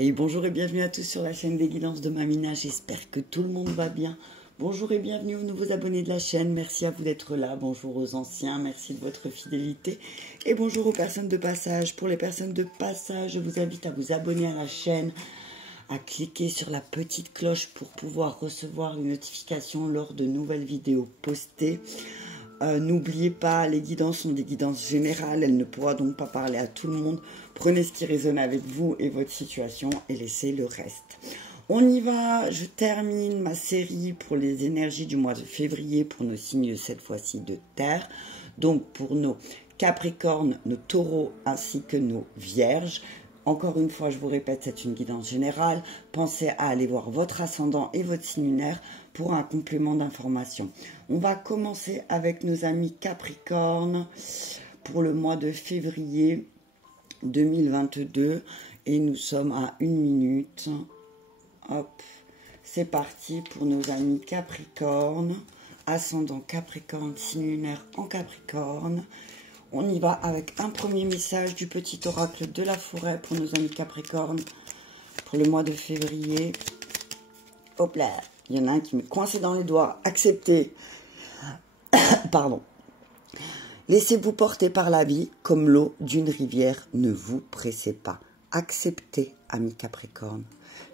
Et bonjour et bienvenue à tous sur la chaîne des guidances de Mamina, j'espère que tout le monde va bien. Bonjour et bienvenue aux nouveaux abonnés de la chaîne, merci à vous d'être là, bonjour aux anciens, merci de votre fidélité. Et bonjour aux personnes de passage. Pour les personnes de passage, je vous invite à vous abonner à la chaîne, à cliquer sur la petite cloche pour pouvoir recevoir une notification lors de nouvelles vidéos postées. N'oubliez pas, les guidances sont des guidances générales, elles ne pourront donc pas parler à tout le monde. Prenez ce qui résonne avec vous et votre situation et laissez le reste. On y va, je termine ma série pour les énergies du mois de février pour nos signes cette fois-ci de terre. Donc pour nos Capricornes, nos Taureaux ainsi que nos Vierges. Encore une fois, je vous répète, c'est une guidance générale. Pensez à aller voir votre ascendant et votre signe lunaire pour un complément d'information. On va commencer avec nos amis Capricornes pour le mois de février 2022. Et nous sommes à 1 minute. Hop, c'est parti pour nos amis Capricornes. Ascendant Capricorne, signe lunaire en Capricorne. On y va avec un premier message du petit oracle de la forêt pour nos amis Capricorne pour le mois de février. Hop là, il y en a un qui me coincé dans les doigts. Acceptez. Pardon. Laissez-vous porter par la vie comme l'eau d'une rivière. Ne vous pressez pas. Acceptez, amis Capricorne.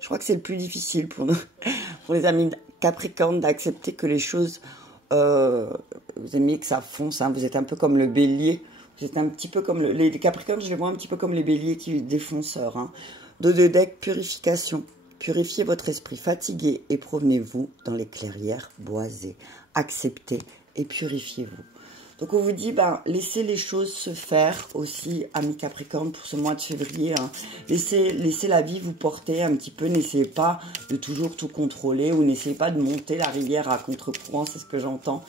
Je crois que c'est le plus difficile pour les amis Capricorne d'accepter que les choses... vous aimez que ça fonce, hein, vous êtes un peu comme le bélier, vous êtes un petit peu comme les Capricornes, je les vois un petit peu comme les béliers qui défonceurs. Hein. Dos de deck, purification. Purifiez votre esprit fatigué et promenez-vous dans les clairières boisées. Acceptez et purifiez-vous. Donc on vous dit, laissez les choses se faire aussi, amis Capricorne, pour ce mois de février. Hein. Laissez la vie vous porter un petit peu. N'essayez pas de toujours tout contrôler ou n'essayez pas de monter la rivière à contre-courant, c'est ce que j'entends.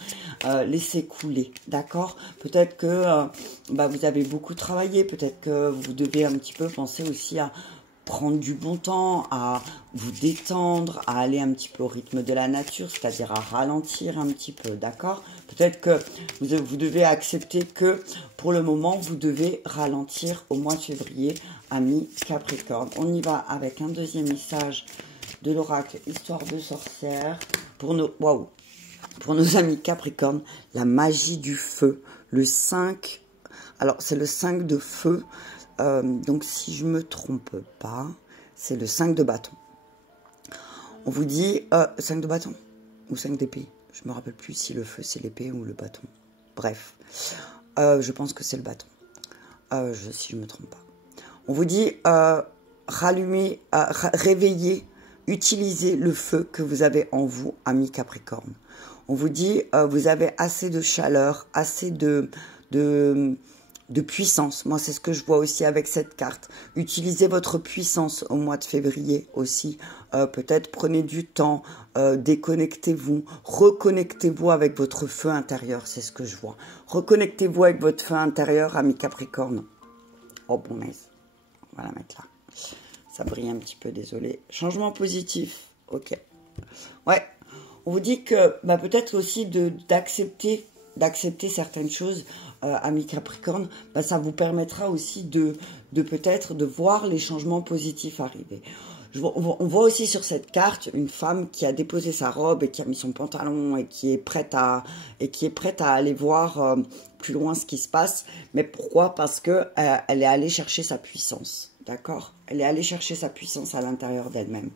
Laissez couler, d'accord? Peut-être que vous avez beaucoup travaillé, peut-être que vous devez un petit peu penser aussi à prendre du bon temps, à vous détendre, à aller un petit peu au rythme de la nature, c'est-à-dire à ralentir un petit peu, d'accord? Peut-être que vous devez accepter que pour le moment, vous devez ralentir au mois de février, amis Capricorne. On y va avec un deuxième message de l'oracle Histoire de sorcière pour nos amis Capricorne, la magie du feu, le 5, alors c'est le 5 de feu. Donc si je me trompe pas, c'est le 5 de bâton. On vous dit 5 de bâton ou 5 d'épée. Je me rappelle plus si le feu c'est l'épée ou le bâton. Bref, je pense que c'est le bâton. Si je me trompe pas. On vous dit rallumer, réveiller, utiliser le feu que vous avez en vous, amis Capricorne. On vous dit vous avez assez de chaleur, assez de puissance. Moi, c'est ce que je vois aussi avec cette carte. Utilisez votre puissance au mois de février aussi. Peut-être prenez du temps, déconnectez-vous, reconnectez-vous avec votre feu intérieur. C'est ce que je vois. Reconnectez-vous avec votre feu intérieur, amis Capricorne. Oh, bon, on va la mettre là. Ça brille un petit peu, désolé. Changement positif. Ok. Ouais. On vous dit que peut-être aussi d'accepter certaines choses, amis Capricorne, ça vous permettra aussi de peut-être de voir les changements positifs arriver. On voit aussi sur cette carte une femme qui a déposé sa robe et qui a mis son pantalon et qui est prête à aller voir plus loin ce qui se passe. Mais pourquoi? Parce que elle est allée chercher sa puissance, d'accord? Elle est allée chercher sa puissance à l'intérieur d'elle-même.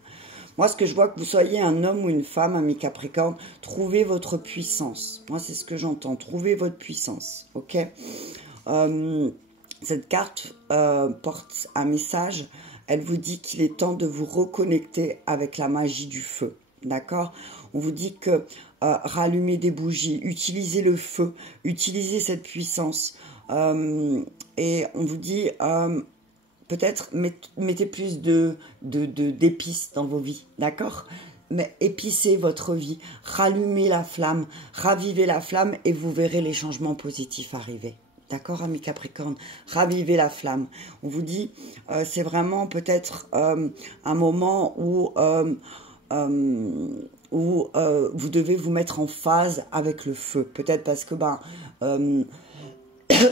Moi, ce que je vois, que vous soyez un homme ou une femme, ami Capricorne, trouvez votre puissance. Moi, c'est ce que j'entends. Trouvez votre puissance, ok? Cette carte porte un message. Elle vous dit qu'il est temps de vous reconnecter avec la magie du feu, d'accord? On vous dit que rallumer des bougies, utilisez le feu, utilisez cette puissance. Et on vous dit... peut-être mettez plus d'épices dans vos vies, d'accord? Mais épicez votre vie, rallumez la flamme, ravivez la flamme et vous verrez les changements positifs arriver. D'accord, amis Capricorne? Ravivez la flamme. On vous dit, c'est vraiment peut-être un moment où vous devez vous mettre en phase avec le feu. Peut-être parce que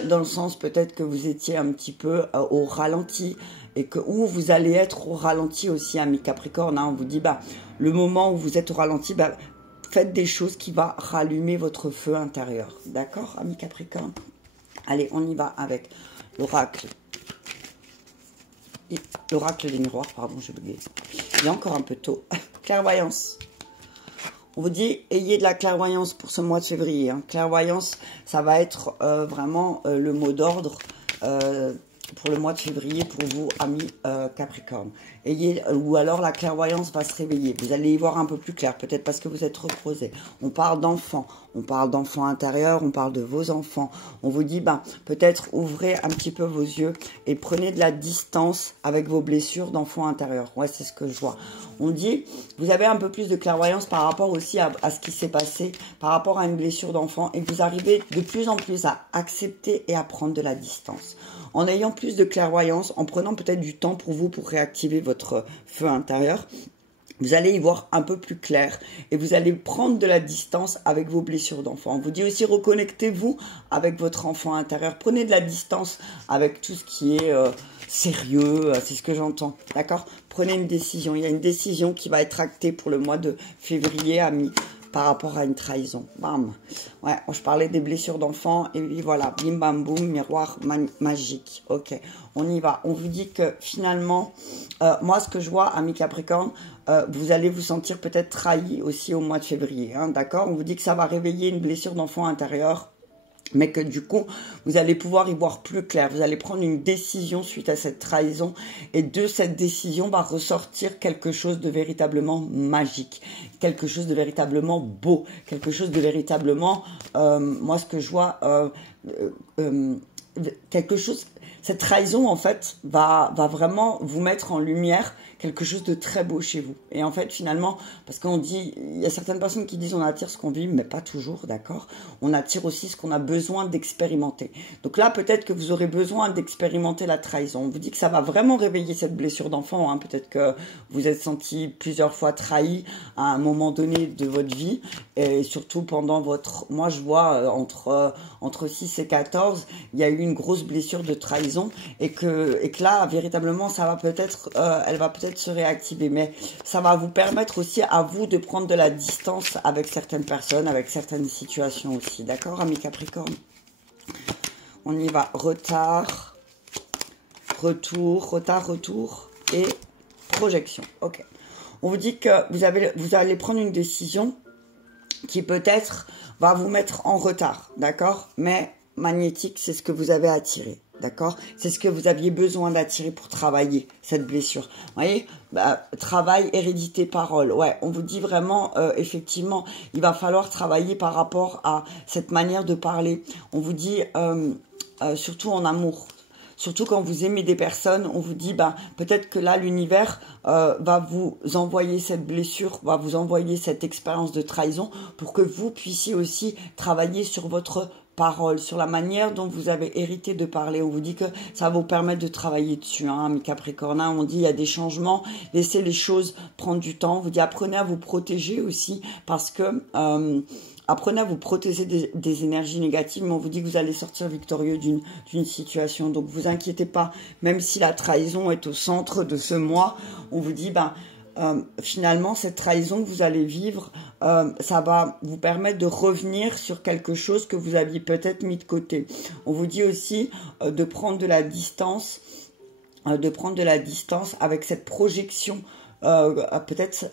dans le sens peut-être que vous étiez un petit peu au ralenti, et que ou vous allez être au ralenti aussi, amis Capricorne, hein. On vous dit, bah, le moment où vous êtes au ralenti, bah, faites des choses qui vont rallumer votre feu intérieur. D'accord, amis Capricorne? Allez, on y va avec l'oracle. L'oracle des miroirs, pardon, j'ai bugué. Il est encore un peu tôt. Clairvoyance. On vous dit, ayez de la clairvoyance pour ce mois de février. Hein. Clairvoyance, ça va être vraiment le mot d'ordre pour le mois de février pour vous, amis Capricorne. Ou alors la clairvoyance va se réveiller. Vous allez y voir un peu plus clair, peut-être parce que vous êtes reposé. On parle d'enfants, on parle d'enfants intérieurs, on parle de vos enfants. On vous dit, ben, peut-être ouvrez un petit peu vos yeux et prenez de la distance avec vos blessures d'enfants intérieurs. Ouais, c'est ce que je vois. On dit, vous avez un peu plus de clairvoyance par rapport aussi à ce qui s'est passé, par rapport à une blessure d'enfant, et que vous arrivez de plus en plus à accepter et à prendre de la distance. En ayant plus de clairvoyance, en prenant peut-être du temps pour vous pour réactiver votre feu intérieur, vous allez y voir un peu plus clair et vous allez prendre de la distance avec vos blessures d'enfant. On vous dit aussi, reconnectez-vous avec votre enfant intérieur. Prenez de la distance avec tout ce qui est sérieux, c'est ce que j'entends. D'accord? Prenez une décision. Il y a une décision qui va être actée pour le mois de février, amis, par rapport à une trahison. Bam. Ouais, je parlais des blessures d'enfants et puis voilà, bim bam boum, miroir magique. Ok, on y va. On vous dit que finalement, moi ce que je vois, amis Capricorne, vous allez vous sentir peut-être trahi aussi au mois de février. Hein, d'accord? On vous dit que ça va réveiller une blessure d'enfant intérieur, mais que du coup, vous allez pouvoir y voir plus clair. Vous allez prendre une décision suite à cette trahison. Et de cette décision va ressortir quelque chose de véritablement magique. Quelque chose de véritablement beau. Quelque chose de véritablement... moi, ce que je vois... quelque chose... Cette trahison, en fait, va vraiment vous mettre en lumière quelque chose de très beau chez vous. Et en fait, finalement, parce qu'on dit, il y a certaines personnes qui disent on attire ce qu'on vit, mais pas toujours, d'accord? On attire aussi ce qu'on a besoin d'expérimenter. Donc là, peut-être que vous aurez besoin d'expérimenter la trahison. On vous dit que ça va vraiment réveiller cette blessure d'enfant. Hein. Peut-être que vous êtes senti plusieurs fois trahi à un moment donné de votre vie. Et surtout pendant votre... Moi, je vois entre 6 et 14, il y a eu une grosse blessure de trahison. Et que là, véritablement, ça va peut-être... elle va peut-être se réactiver, mais ça va vous permettre aussi à vous de prendre de la distance avec certaines personnes, avec certaines situations aussi. D'accord, amis Capricorne? On y va. Retard, retour, retard, retour et projection. Ok. On vous dit que vous allez prendre une décision qui peut-être va vous mettre en retard. D'accord? Mais magnétique, c'est ce que vous avez attiré. D'accord? C'est ce que vous aviez besoin d'attirer pour travailler cette blessure. Vous voyez? Travail, hérédité, parole. Ouais, on vous dit vraiment, effectivement, il va falloir travailler par rapport à cette manière de parler. On vous dit, surtout en amour. Surtout quand vous aimez des personnes, on vous dit, peut-être que là, l'univers va vous envoyer cette blessure, va vous envoyer cette expérience de trahison pour que vous puissiez aussi travailler sur votre parole, sur la manière dont vous avez hérité de parler. On vous dit que ça va vous permettre de travailler dessus, hein, mes Capricornains. On dit il y a des changements, laissez les choses prendre du temps. On vous dit apprenez à vous protéger aussi parce que... apprenez à vous protéger des énergies négatives, mais on vous dit que vous allez sortir victorieux d'une situation. Donc, vous inquiétez pas, même si la trahison est au centre de ce mois, on vous dit, finalement, cette trahison que vous allez vivre, ça va vous permettre de revenir sur quelque chose que vous aviez peut-être mis de côté. On vous dit aussi de prendre de la distance, avec cette projection, peut-être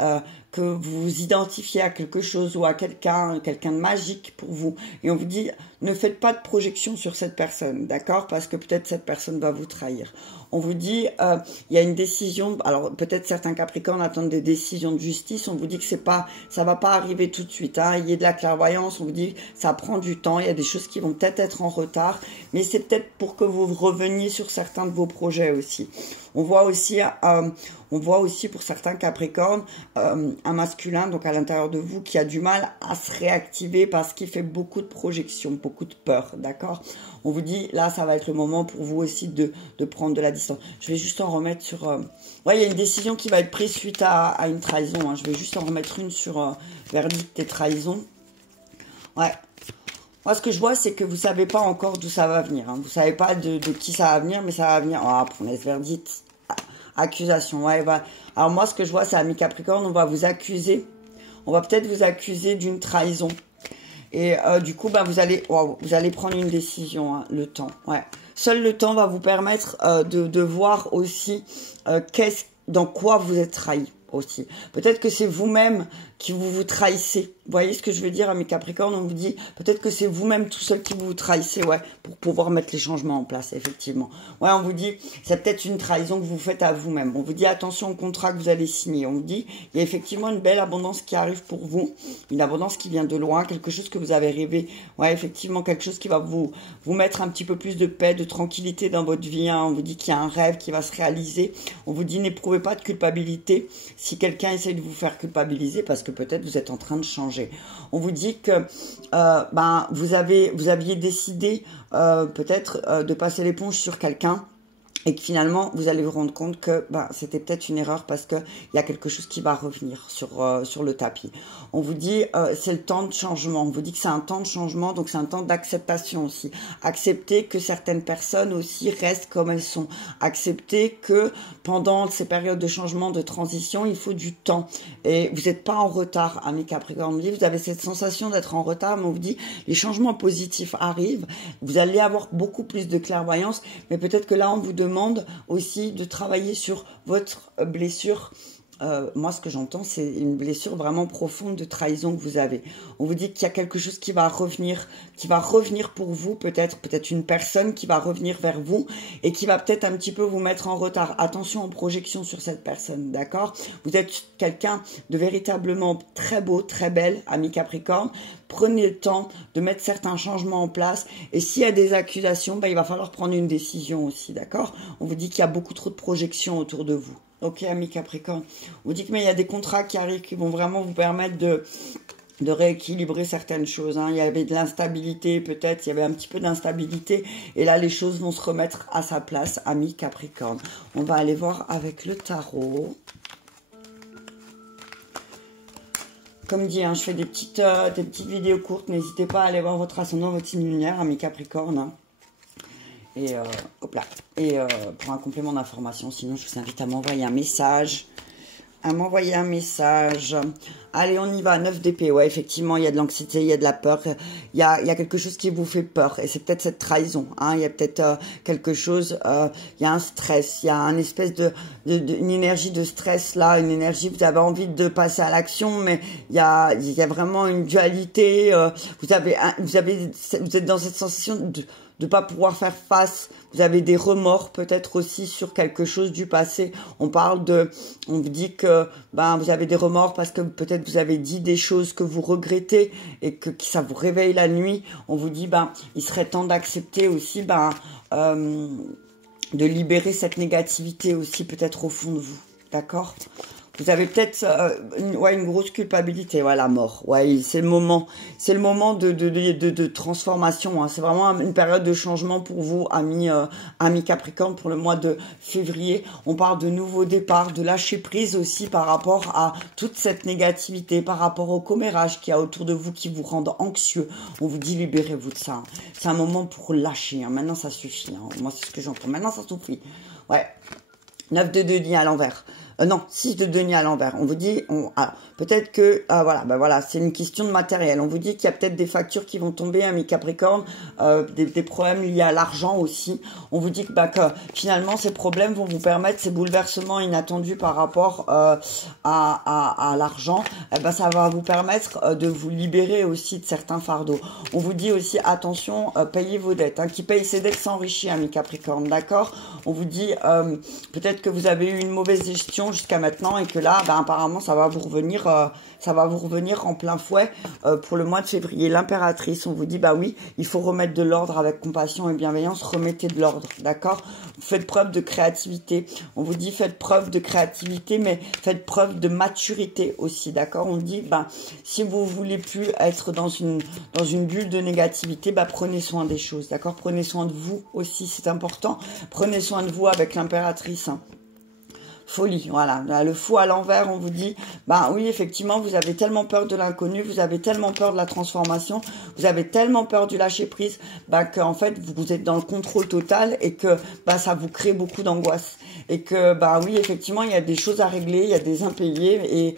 que vous vous identifiez à quelque chose ou à quelqu'un de magique pour vous. Et on vous dit, ne faites pas de projection sur cette personne, d'accord? Parce que peut-être cette personne va vous trahir. On vous dit, il y a une décision, alors peut-être certains Capricornes attendent des décisions de justice, on vous dit que ça va pas arriver tout de suite, hein. Il y a de la clairvoyance, on vous dit, ça prend du temps, il y a des choses qui vont peut-être être en retard, mais c'est peut-être pour que vous reveniez sur certains de vos projets aussi. On voit aussi pour certains Capricornes, un masculin, donc à l'intérieur de vous, qui a du mal à se réactiver parce qu'il fait beaucoup de projections, beaucoup de peur, d'accord? On vous dit, là, ça va être le moment pour vous aussi de prendre de la distance. Je vais juste en remettre sur... Ouais, il y a une décision qui va être prise suite à une trahison. Hein. Je vais juste en remettre une sur verdict et trahison. Ouais. Moi, ce que je vois, c'est que vous savez pas encore d'où ça va venir. Hein. Vous savez pas de qui ça va venir, mais ça va venir. Ah, punaise, verdite. Accusation, ouais, bah. Alors moi, ce que je vois, c'est ami Capricorne, on va vous accuser. On va peut-être vous accuser d'une trahison. Et du coup, bah, vous allez prendre une décision, hein, le temps. Ouais. Seul le temps va vous permettre de voir aussi dans quoi vous êtes trahi aussi. Peut-être que c'est vous-même qui vous trahissez. Vous voyez ce que je veux dire, mes Capricornes? On vous dit, peut-être que c'est vous-même tout seul qui vous trahissez, ouais, pour pouvoir mettre les changements en place, effectivement. Ouais, on vous dit, c'est peut-être une trahison que vous faites à vous-même. On vous dit, attention au contrat que vous allez signer. On vous dit, il y a effectivement une belle abondance qui arrive pour vous. Une abondance qui vient de loin, quelque chose que vous avez rêvé. Ouais, effectivement, quelque chose qui va vous mettre un petit peu plus de paix, de tranquillité dans votre vie. Hein. On vous dit qu'il y a un rêve qui va se réaliser. On vous dit, n'éprouvez pas de culpabilité si quelqu'un essaie de vous faire culpabiliser, parce que peut-être vous êtes en train de changer. On vous dit que vous aviez décidé peut-être de passer l'éponge sur quelqu'un et que finalement vous allez vous rendre compte que c'était peut-être une erreur parce que il y a quelque chose qui va revenir sur le tapis. On vous dit c'est le temps de changement. On vous dit que c'est un temps de changement, donc c'est un temps d'acceptation aussi. Accepter que certaines personnes aussi restent comme elles sont. Accepter que pendant ces périodes de changement, de transition, il faut du temps. Et vous n'êtes pas en retard, amis Capricorne. On vous dit, vous avez cette sensation d'être en retard, mais on vous dit les changements positifs arrivent. Vous allez avoir beaucoup plus de clairvoyance, mais peut-être que là on vous demande aussi de travailler sur votre blessure. Moi, ce que j'entends, c'est une blessure vraiment profonde de trahison que vous avez. On vous dit qu'il y a quelque chose qui va revenir pour vous, peut-être une personne qui va revenir vers vous et qui va peut-être un petit peu vous mettre en retard. Attention aux projections sur cette personne, d'accord? Vous êtes quelqu'un de véritablement très beau, très belle, ami Capricorne. Prenez le temps de mettre certains changements en place. Et s'il y a des accusations, il va falloir prendre une décision aussi, d'accord? On vous dit qu'il y a beaucoup trop de projections autour de vous. Ok, ami Capricorne. On vous dit qu'il y a des contrats qui arrivent qui vont vraiment vous permettre de rééquilibrer certaines choses. Hein. Il y avait de l'instabilité, peut-être, il y avait un petit peu d'instabilité. Et là, les choses vont se remettre à sa place, ami Capricorne. On va aller voir avec le tarot. Comme dit, hein, je fais des petites vidéos courtes. N'hésitez pas à aller voir votre ascendant, votre signe lunaire, ami Capricorne. Hein. Et hop là. Et pour un complément d'information, sinon je vous invite à m'envoyer un message. Allez, on y va. 9 d'épée. Ouais, effectivement, il y a de l'anxiété, il y a de la peur. Il y a quelque chose qui vous fait peur. Et c'est peut-être cette trahison. Hein. Il y a peut-être quelque chose. Il y a un stress. Il y a une espèce une énergie de stress là. Une énergie, vous avez envie de passer à l'action, mais il y a vraiment une dualité. Vous êtes dans cette sensation de pas pouvoir faire face. Vous avez des remords peut-être aussi sur quelque chose du passé. On vous dit que vous avez des remords parce que peut-être vous avez dit des choses que vous regrettez et que ça vous réveille la nuit. On vous dit il serait temps d'accepter aussi de libérer cette négativité aussi peut-être au fond de vous. D'accord ? Vous avez peut-être une grosse culpabilité, la mort. Ouais, c'est le moment de transformation. Hein. C'est vraiment une période de changement pour vous, amis Capricorne, pour le mois de février. On parle de nouveaux départs, de lâcher prise aussi par rapport à toute cette négativité, par rapport au commérage qu'il y a autour de vous qui vous rendent anxieux. On vous dit libérez-vous de ça. Hein. C'est un moment pour lâcher. Hein. Maintenant, ça suffit. Hein. Moi, c'est ce que j'entends. Maintenant, ça suffit. Ouais. 9 de denier à l'envers. Non, 6 de denier à l'envers. On vous dit, peut-être que, c'est une question de matériel. On vous dit qu'il y a peut-être des factures qui vont tomber, amis Capricorne, des problèmes liés à l'argent aussi. On vous dit que finalement, ces problèmes vont vous permettre, ces bouleversements inattendus par rapport à l'argent, ça va vous permettre de vous libérer aussi de certains fardeaux. On vous dit aussi, attention, payez vos dettes. Hein. Qui paye ses dettes s'enrichit, amis Capricorne, d'accord? On vous dit, peut-être que vous avez eu une mauvaise gestion jusqu'à maintenant et que là, apparemment, ça va vous revenir en plein fouet pour le mois de février. L'impératrice, on vous dit, oui, il faut remettre de l'ordre avec compassion et bienveillance, remettez de l'ordre, d'accord? Faites preuve de créativité. On vous dit, faites preuve de créativité, mais faites preuve de maturité aussi, d'accord? On dit, si vous voulez plus être dans une bulle de négativité, prenez soin des choses, d'accord? Prenez soin de vous aussi, c'est important. Prenez soin de vous avec l'impératrice, hein. Folie, voilà. Le fou à l'envers, on vous dit, bah oui, effectivement, vous avez tellement peur de l'inconnu, vous avez tellement peur de la transformation, vous avez tellement peur du lâcher prise, bah qu'en fait vous êtes dans le contrôle total et que bah ça vous crée beaucoup d'angoisse et que bah oui, effectivement, il y a des choses à régler, il y a des impayés et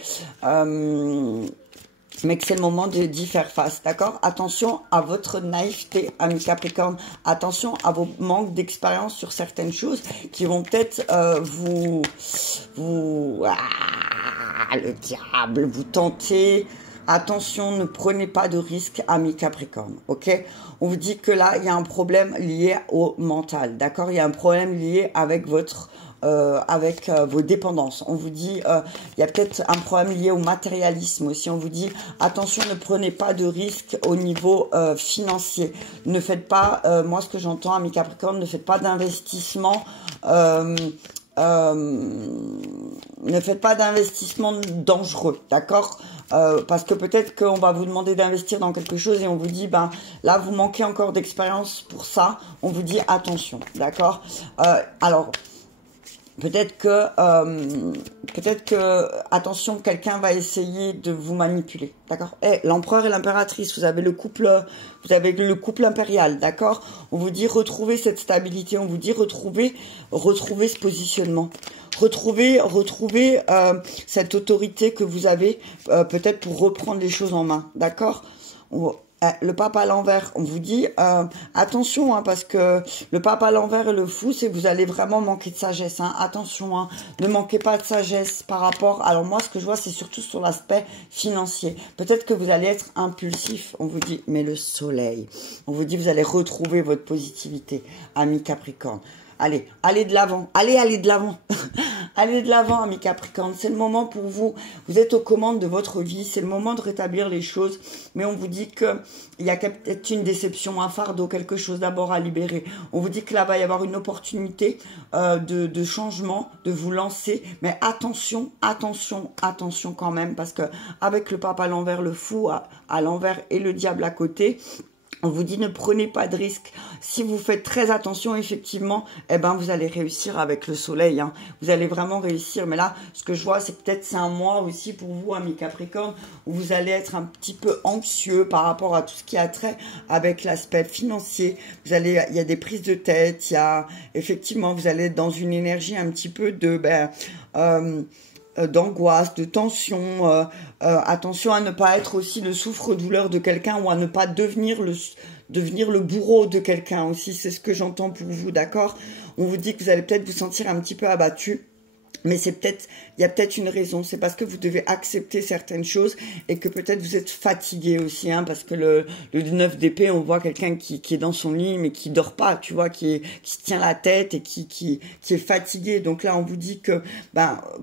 mais que c'est le moment d'y faire face, d'accord? Attention à votre naïveté, amis Capricorne. Attention à vos manques d'expérience sur certaines choses qui vont peut-être le diable, vous tenter. Attention, ne prenez pas de risques, amis Capricorne, ok? On vous dit que là, il y a un problème lié au mental, d'accord? Il y a un problème lié avec votre... vos dépendances. On vous dit, il y a peut-être un problème lié au matérialisme aussi. On vous dit, attention, ne prenez pas de risques au niveau financier. Ne faites pas, moi ce que j'entends, amis Capricorne, ne faites pas d'investissement. Ne faites pas d'investissement dangereux, d'accord? Parce que peut-être qu'on va vous demander d'investir dans quelque chose et on vous dit, ben là, vous manquez encore d'expérience pour ça. On vous dit attention, d'accord? Alors, peut-être que, attention, quelqu'un va essayer de vous manipuler, d'accord? L'empereur et l'impératrice, vous avez le couple impérial, d'accord? On vous dit retrouver cette stabilité, on vous dit retrouver ce positionnement. Retrouver cette autorité que vous avez, peut-être pour reprendre les choses en main, d'accord? Le pape à l'envers, on vous dit attention, hein, parce que le pape à l'envers et le fou, c'est que vous allez vraiment manquer de sagesse. Hein, attention, hein, ne manquez pas de sagesse par rapport... Alors moi, ce que je vois, c'est surtout sur l'aspect financier. Peut-être que vous allez être impulsif, on vous dit, mais le soleil. On vous dit, vous allez retrouver votre positivité, ami Capricorne. Allez, allez de l'avant, allez de l'avant. Allez de l'avant, amis Capricorne. C'est le moment pour vous. Vous êtes aux commandes de votre vie. C'est le moment de rétablir les choses. Mais on vous dit qu'il y a peut-être une déception, un fardeau, quelque chose d'abord à libérer. On vous dit que là va y avoir une opportunité de changement, de vous lancer. Mais attention, attention, attention quand même. Parce que avec le pape à l'envers, le fou à l'envers et le diable à côté... On vous dit ne prenez pas de risques. Si vous faites très attention, effectivement, eh ben vous allez réussir avec le soleil. Hein. Vous allez vraiment réussir. Mais là, ce que je vois, c'est peut-être c'est un mois aussi pour vous, amis Capricorne, où vous allez être un petit peu anxieux par rapport à tout ce qui a trait avec l'aspect financier. Il y a des prises de tête. Effectivement, vous allez être dans une énergie un petit peu de d'angoisse, de tension, attention à ne pas être aussi le souffre-douleur de quelqu'un ou à ne pas devenir le bourreau de quelqu'un aussi, c'est ce que j'entends pour vous, d'accord? On vous dit que vous allez peut-être vous sentir un petit peu abattu. Mais il y a peut-être une raison, c'est parce que vous devez accepter certaines choses et que peut-être vous êtes fatigué aussi, hein, parce que le 9 d'épée, on voit quelqu'un qui est dans son lit mais qui dort pas, tu vois, qui se tient la tête et qui est fatigué. Donc là, on vous dit que,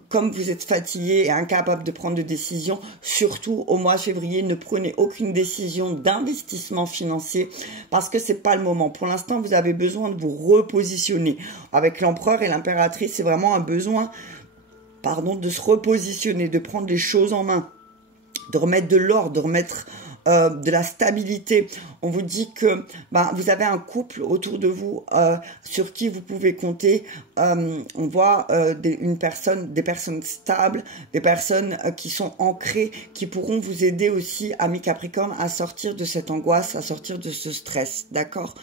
comme vous êtes fatigué et incapable de prendre de décision, surtout au mois de février, ne prenez aucune décision d'investissement financier parce que c'est pas le moment. Pour l'instant, vous avez besoin de vous repositionner. Avec l'empereur et l'impératrice, c'est vraiment un besoin de se repositionner, de prendre les choses en main, de remettre de l'ordre, de remettre de la stabilité. On vous dit que vous avez un couple autour de vous sur qui vous pouvez compter. On voit des personnes stables, des personnes qui sont ancrées, qui pourront vous aider aussi, amis Capricorne, à sortir de cette angoisse, à sortir de ce stress, d'accord ?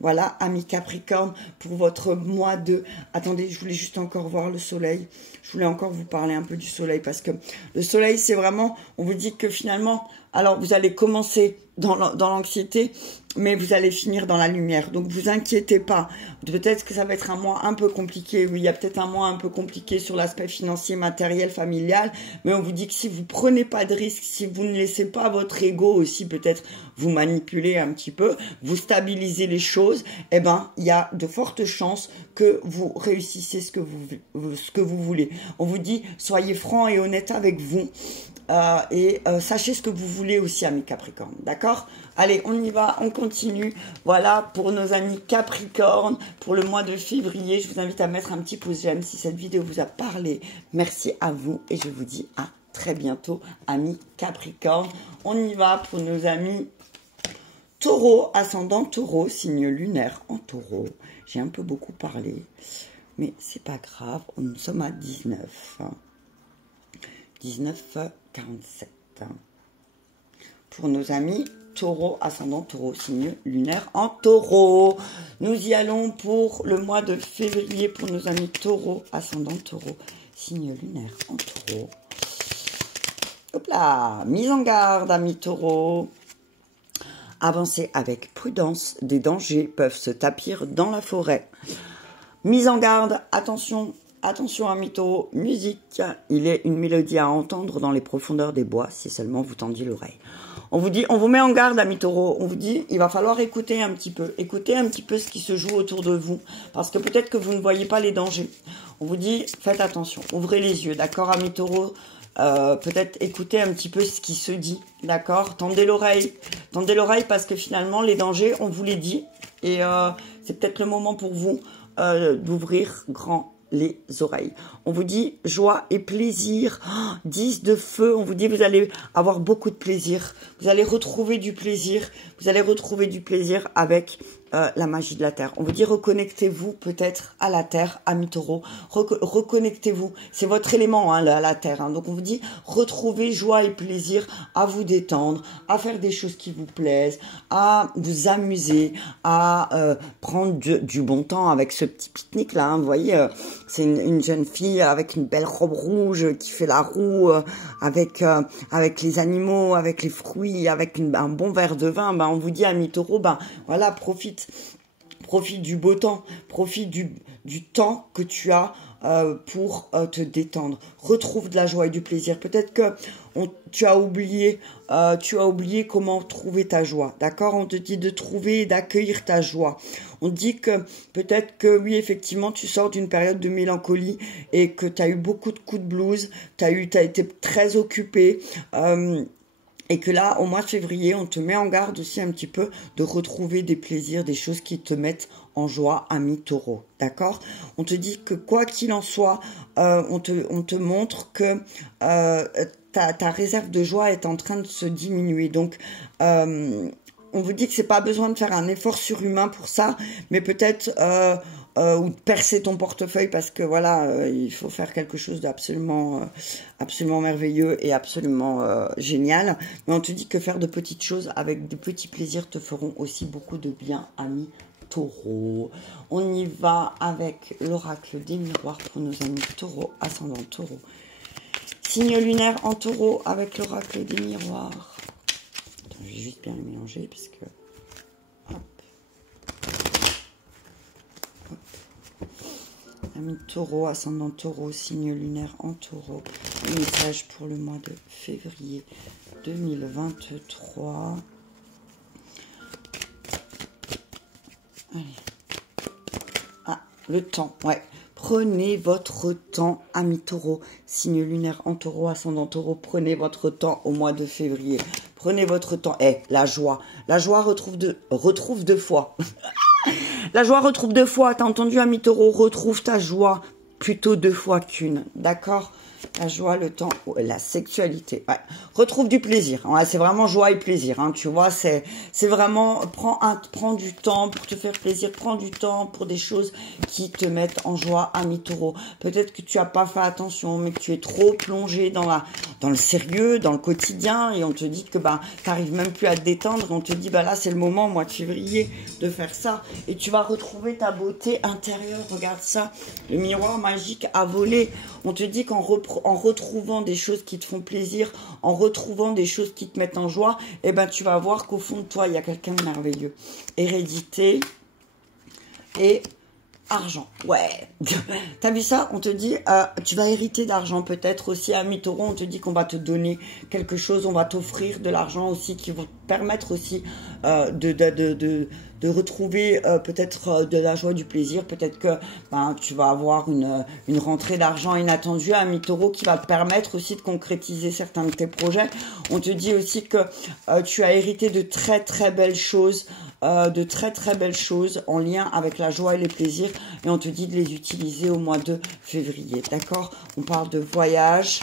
Voilà, amis Capricorne, pour votre mois de... Attendez, je voulais juste encore voir le soleil. Je voulais encore vous parler un peu du soleil parce que le soleil, c'est vraiment... On vous dit que finalement... Alors, vous allez commencer dans l'anxiété, mais vous allez finir dans la lumière. Donc, vous inquiétez pas. Peut-être que ça va être un mois un peu compliqué. Oui, il y a peut-être un mois un peu compliqué sur l'aspect financier, matériel, familial. Mais on vous dit que si vous prenez pas de risques, si vous ne laissez pas votre ego aussi peut-être vous manipuler un petit peu, vous stabilisez les choses, eh ben, il y a de fortes chances que vous réussissiez ce que vous voulez. On vous dit, soyez franc et honnête avec vous. Sachez ce que vous voulez aussi, amis Capricorne, d'accord? Allez, on y va, on continue. Voilà, pour nos amis Capricorne, pour le mois de février, je vous invite à mettre un petit pouce j'aime si cette vidéo vous a parlé. Merci à vous et je vous dis à très bientôt, amis Capricorne. On y va pour nos amis Taureau, ascendant Taureau, signe lunaire en Taureau. J'ai un peu beaucoup parlé, mais c'est pas grave, nous sommes à 19. 19,47. Pour nos amis Taureau, ascendant Taureau, signe lunaire en Taureau. Nous y allons pour le mois de février pour nos amis Taureau, ascendant Taureau, signe lunaire en Taureau. Hop là, mise en garde, amis Taureau. Avancez avec prudence, des dangers peuvent se tapir dans la forêt. Mise en garde, attention, attention amis Taureau, musique. Il est une mélodie à entendre dans les profondeurs des bois, si seulement vous tendiez l'oreille. On vous dit, on vous met en garde amis Taureau, on vous dit, il va falloir écouter un petit peu ce qui se joue autour de vous, parce que peut-être que vous ne voyez pas les dangers. On vous dit, faites attention, ouvrez les yeux, d'accord amis Taureau. Peut-être écoutez un petit peu ce qui se dit, d'accord? Tendez l'oreille parce que finalement les dangers, on vous les dit et c'est peut-être le moment pour vous d'ouvrir grand les oreilles. On vous dit joie et plaisir, 10 de feu, on vous dit vous allez avoir beaucoup de plaisir, vous allez retrouver du plaisir, avec la magie de la terre. On vous dit reconnectez-vous peut-être à la terre, amis Taureau, reconnectez-vous, c'est votre élément hein, la terre, hein. Donc on vous dit retrouvez joie et plaisir à vous détendre, à faire des choses qui vous plaisent, à vous amuser, à prendre du bon temps avec ce petit pique-nique là, hein. Vous voyez, c'est une jeune fille avec une belle robe rouge qui fait la roue avec les animaux, avec les fruits, avec un bon verre de vin. Ben, on vous dit amis Taureau, ben voilà, profite du beau temps, profite du temps que tu as pour te détendre. Retrouve de la joie et du plaisir. Peut-être que tu as oublié comment trouver ta joie. D'accord? On te dit de trouver et d'accueillir ta joie. On dit que peut-être que oui, effectivement, tu sors d'une période de mélancolie et que tu as eu beaucoup de coups de blues, tu as été très occupé. Et que là, au mois de février, on te met en garde aussi un petit peu de retrouver des plaisirs, des choses qui te mettent en joie, ami Taureau. D'accord? On te dit que quoi qu'il en soit, on te montre que ta réserve de joie est en train de se diminuer. Donc, on vous dit que c'est pas besoin de faire un effort surhumain pour ça, mais peut-être ou de percer ton portefeuille parce que voilà, il faut faire quelque chose d'absolument merveilleux et absolument génial. Mais on te dit que faire de petites choses avec de petits plaisirs te feront aussi beaucoup de bien, ami Taureau. On y va avec l'oracle des miroirs pour nos amis Taureau, ascendant Taureau. Signe lunaire en Taureau avec l'oracle des miroirs. Attends, je vais juste bien le mélanger parce que... Ami Taureau, ascendant Taureau, signe lunaire en Taureau. Un message pour le mois de février 2023. Allez. Ah, le temps, ouais. Prenez votre temps, ami Taureau, signe lunaire en Taureau, ascendant Taureau. Prenez votre temps au mois de février. Prenez votre temps. La joie. La joie retrouve deux fois. La joie retrouve deux fois, t'as entendu, ami Taureau? Retrouve ta joie plutôt deux fois qu'une, d'accord? La joie, le temps, la sexualité. Ouais. Retrouve du plaisir. Ouais, c'est vraiment joie et plaisir. Hein, tu vois, c'est vraiment prends du temps pour te faire plaisir. Prends du temps pour des choses qui te mettent en joie, ami Taureau. Peut-être que tu n'as pas fait attention, mais que tu es trop plongé dans le sérieux, dans le quotidien, et on te dit que tu n'arrives même plus à te détendre. Et on te dit là c'est le moment, mois de février, de faire ça, et tu vas retrouver ta beauté intérieure. Regarde ça, le miroir magique a volé. On te dit qu'en retrouvant des choses qui te font plaisir, en retrouvant des choses qui te mettent en joie, tu vas voir qu'au fond de toi, il y a quelqu'un de merveilleux. Hérédité et argent. Ouais. T'as vu ça? On te dit, tu vas hériter d'argent peut-être aussi, ami Taureau. On te dit qu'on va te donner quelque chose, on va t'offrir de l'argent aussi qui va te permettre aussi de retrouver peut-être de la joie, du plaisir. Peut-être que tu vas avoir une rentrée d'argent inattendue, ami Taureau, qui va te permettre aussi de concrétiser certains de tes projets. On te dit aussi que tu as hérité de très très belles choses, en lien avec la joie et les plaisirs, et on te dit de les utiliser au mois de février, d'accord? On parle de voyage,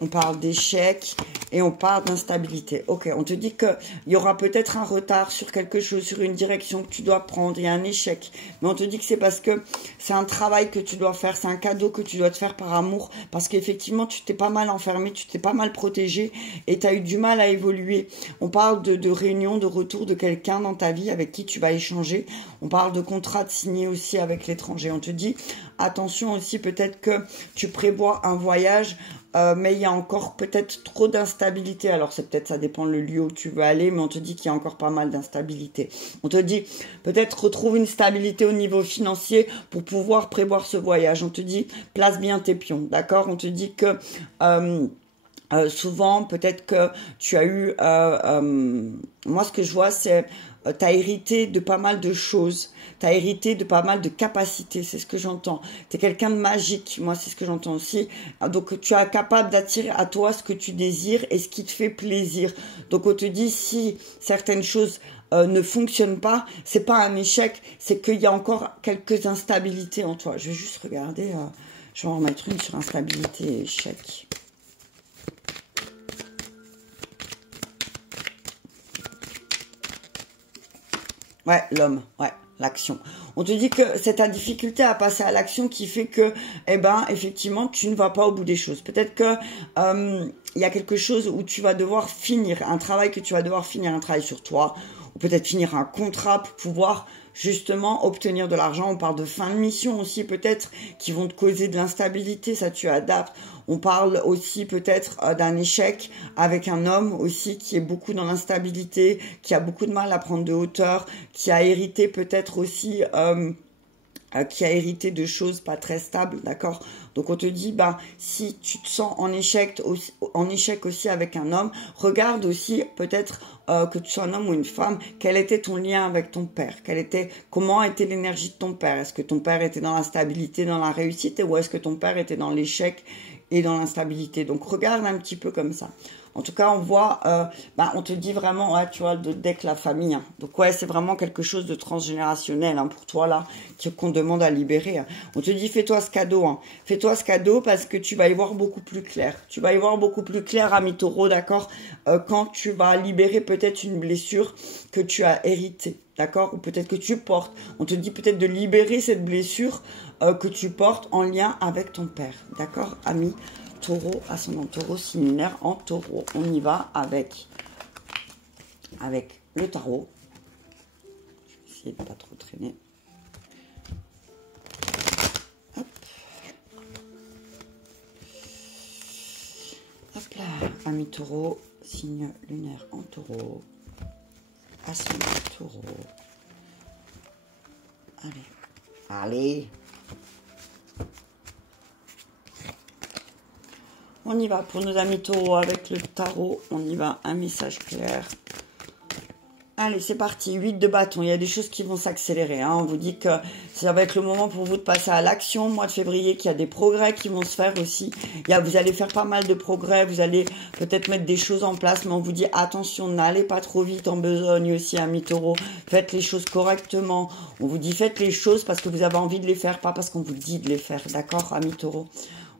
on parle d'échecs, et on parle d'instabilité. Ok, on te dit qu'il y aura peut-être un retard sur quelque chose, sur une direction que tu dois prendre, il y a un échec. Mais on te dit que c'est parce que c'est un travail que tu dois faire, c'est un cadeau que tu dois te faire par amour, parce qu'effectivement, tu t'es pas mal enfermé, tu t'es pas mal protégé et tu as eu du mal à évoluer. On parle de réunion, de retour de quelqu'un dans ta vie avec qui tu vas échanger. On parle de contrat de signer aussi avec l'étranger. On te dit, attention aussi, peut-être que tu prévois un voyage, mais il y a encore peut-être trop d'instabilité. Alors c'est peut-être, ça dépend le lieu où tu veux aller, mais on te dit qu'il y a encore pas mal d'instabilité. On te dit peut-être retrouve une stabilité au niveau financier pour pouvoir prévoir ce voyage. On te dit place bien tes pions, d'accord? On te dit que souvent peut-être que tu as eu, moi ce que je vois c'est tu as hérité de pas mal de choses, tu as hérité de pas mal de capacités, c'est ce que j'entends. Tu es quelqu'un de magique, moi c'est ce que j'entends aussi. Donc tu es capable d'attirer à toi ce que tu désires et ce qui te fait plaisir. Donc on te dit si certaines choses ne fonctionnent pas, c'est pas un échec, c'est qu'il y a encore quelques instabilités en toi. Je vais juste regarder, je vais en remettre une sur instabilité et échec. Ouais, l'homme, ouais, l'action. On te dit que c'est ta difficulté à passer à l'action qui fait que, eh ben, effectivement, tu ne vas pas au bout des choses. Peut-être que il y a quelque chose où tu vas devoir finir, un travail que tu vas devoir finir, un travail sur toi, ou peut-être finir un contrat pour pouvoir justement obtenir de l'argent. On parle de fin de mission aussi peut-être qui vont te causer de l'instabilité, ça tu adaptes. On parle aussi peut-être d'un échec avec un homme aussi qui est beaucoup dans l'instabilité, qui a beaucoup de mal à prendre de hauteur, qui a hérité peut-être aussi qui a hérité de choses pas très stables, d'accord? Donc on te dit, bah, si tu te sens en échec aussi avec un homme, regarde aussi peut-être que tu sois un homme ou une femme, quel était ton lien avec ton père? Comment était l'énergie de ton père? Est-ce que ton père était dans la stabilité, dans la réussite, ou est-ce que ton père était dans l'échec et dans l'instabilité? Donc regarde un petit peu comme ça. En tout cas, on voit, on te dit vraiment, ouais, tu vois, le deck, la famille. Hein. Donc, ouais, c'est vraiment quelque chose de transgénérationnel hein, pour toi, là, qu'on demande à libérer. Hein. On te dit, fais-toi ce cadeau. Hein. Fais-toi ce cadeau parce que tu vas y voir beaucoup plus clair. Tu vas y voir beaucoup plus clair, ami taureau, d'accord, quand tu vas libérer peut-être une blessure que tu as héritée, d'accord, ou peut-être que tu portes. On te dit peut-être de libérer cette blessure que tu portes en lien avec ton père, d'accord, ami taureau, ascendant taureau, signe lunaire en taureau. On y va avec le tarot. Je vais essayer de ne pas trop traîner. Hop. Hop là, ami taureau, signe lunaire en taureau. Ascendant taureau. Allez. On y va pour nos amis taureaux avec le tarot. On y va, un message clair. Allez, c'est parti. 8 de bâton. Il y a des choses qui vont s'accélérer. Hein. On vous dit que ça va être le moment pour vous de passer à l'action. Mois de février, qu'il y a des progrès qui vont se faire aussi. Vous allez faire pas mal de progrès. Vous allez peut-être mettre des choses en place. Mais on vous dit attention, n'allez pas trop vite en besogne aussi, amis taureaux. Faites les choses correctement. On vous dit faites les choses parce que vous avez envie de les faire, pas parce qu'on vous dit de les faire. D'accord, amis taureaux?